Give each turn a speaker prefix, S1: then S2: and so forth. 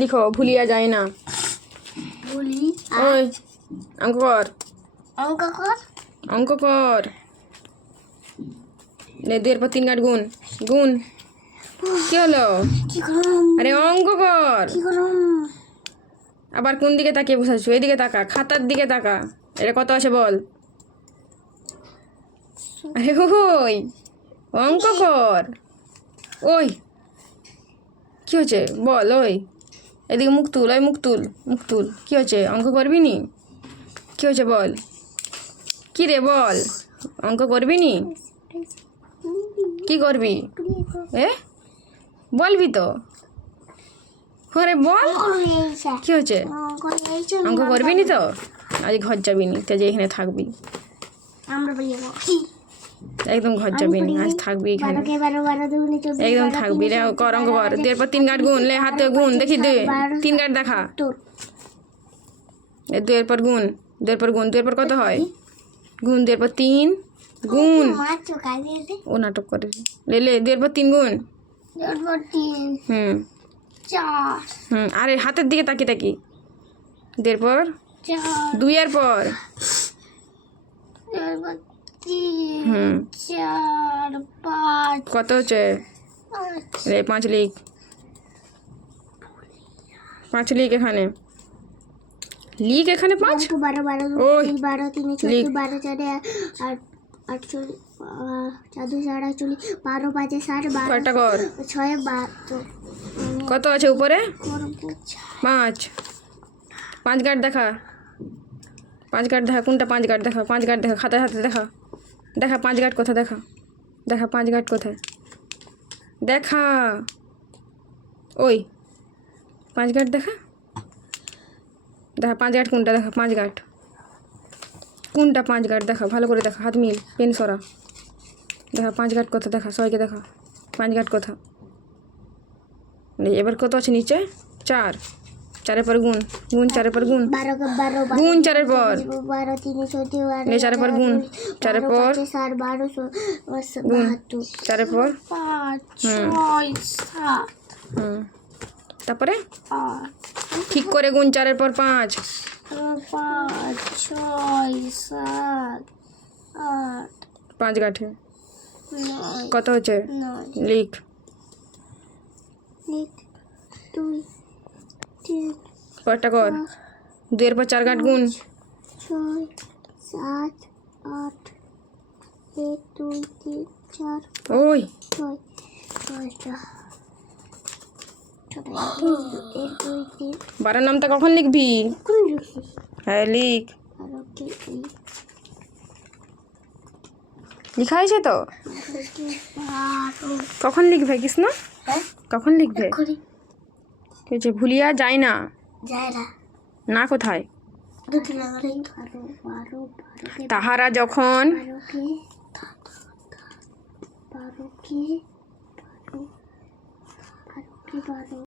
S1: লিখো ভুলিয়া যায় না। ওই অঙ্ক কর।
S2: অঙ্ক কর?
S1: অঙ্ক কর। নে দুয়ের পর তিন কাঠ গুণ। গুণ। কি হলো? আরে অঙ্ক কর। আবার কোন দিকে তাকিয়ে বসাচ্ছ এদিকে তাকা খাতার দিকে তাকা। এটা কত আছে বল? আরে ওই অঙ্ক কর। ওই কি হচ্ছে বল ওই। এদিকে মুখ তুল ওই মুখ তুল মুখ তুল। কি হচ্ছে অঙ্ক করবি নি? কী হচ্ছে বল? কী রে বল? অঙ্ক করবি নি? কী করবি? এ? বলবি তো? আরে বল। কি হচ্ছে
S2: অঙ্ক হয়েছে?
S1: অঙ্ক করবি নি তো? আজ ঘর যাবি নি, তো যে এখানে থাকবি।
S2: আমরা
S1: একদম ঘর যাবি নি আজ থাকবি এখানে।
S2: বারো বারো
S1: একদম থাকবি রে কর অঙ্ক কর দুয়ের পর তিন কাঠ গুণ লে হাতে গুণ দেখি দে। তিন কাঠ দেখা। দুয়ের পর গুণ দুয়ের পর গুণ দুয়ের পর কত হয়? গুণ দুয়ের পর তিন গুণ। ও নাটক করে। লে লে দুয়ের পর তিন গুণ। হুম। হুম আরে হাতের দিকে তাকি তাকি দুয়ের পর দুইয়ের পর হুম
S2: চার পাঁচ
S1: কত হচ্ছে রে পাঁচ লিখ পাঁচ লিখ এখানে লিখ এখানে পাঁচ
S2: বারো বারো বারো
S1: ওই।
S2: বারো তিন
S1: লিখ।
S2: বারো চারে আট আটচল্লিশ চার দুই আটচল্লিশ বারো পাঁচে ষাট বারো
S1: কয়টা কর
S2: ছয় বাহাত্তর
S1: কত আছে উপরে পাঁচ পাঁচ গাঁট দেখা পাঁচ গাঁট দেখা কোনটা পাঁচ গাঁট দেখা পাঁচ গাঁট দেখা খাতায় হাতে দেখা দেখা, পাঁচ গাঁট কোথায় দেখা? দেখা, পাঁচ গাঁট কোথায়? দেখা। ওই, পাঁচ গাঁট দেখা? দেখা, পাঁচ গাঁট কোনটা দেখা? পাঁচ গাঁট কোনটা পাঁচ গাঁট দেখা? ভালো করে দেখা, হাত মিল, পেন সরা। দেখা, পাঁচ গাঁট কোথা দেখা? সবাইকে দেখা। পাঁচ গাঁট কোথা এবার কত আছে নিচে? চার। চারের পর গুণ গুণ চারের পর গুণ। গুণ চারের পর।
S2: চোদ্দ
S1: চারের পর গুণ। চারের পর গুণ। চারের পর। হুম। তারপরে? ঠিক করে গুণ চারের পর পাঁচ।
S2: পাঁচ ছয় সাত আট
S1: পাঁচ গাঁঠে। কত হচ্ছে?
S2: নয়।
S1: লিখ।
S2: দুই।
S1: কয়টা কর। দুয়ের পর চার গাঁট গুণ।
S2: ছয় সাত আট এক দুই তিন চার
S1: ওই।
S2: ছয় ছয়টা।
S1: বারো নামটা কখন লিখবি? হ্যাঁ লিখ। লিখা হয়েছে তো? কখন লিখবে কৃষ্ণ?
S2: হ্যাঁ?
S1: কখন লিখবে? কি ভুলিয়া যায় না।
S2: যায় না।
S1: না কোথায়? তাহারা যখন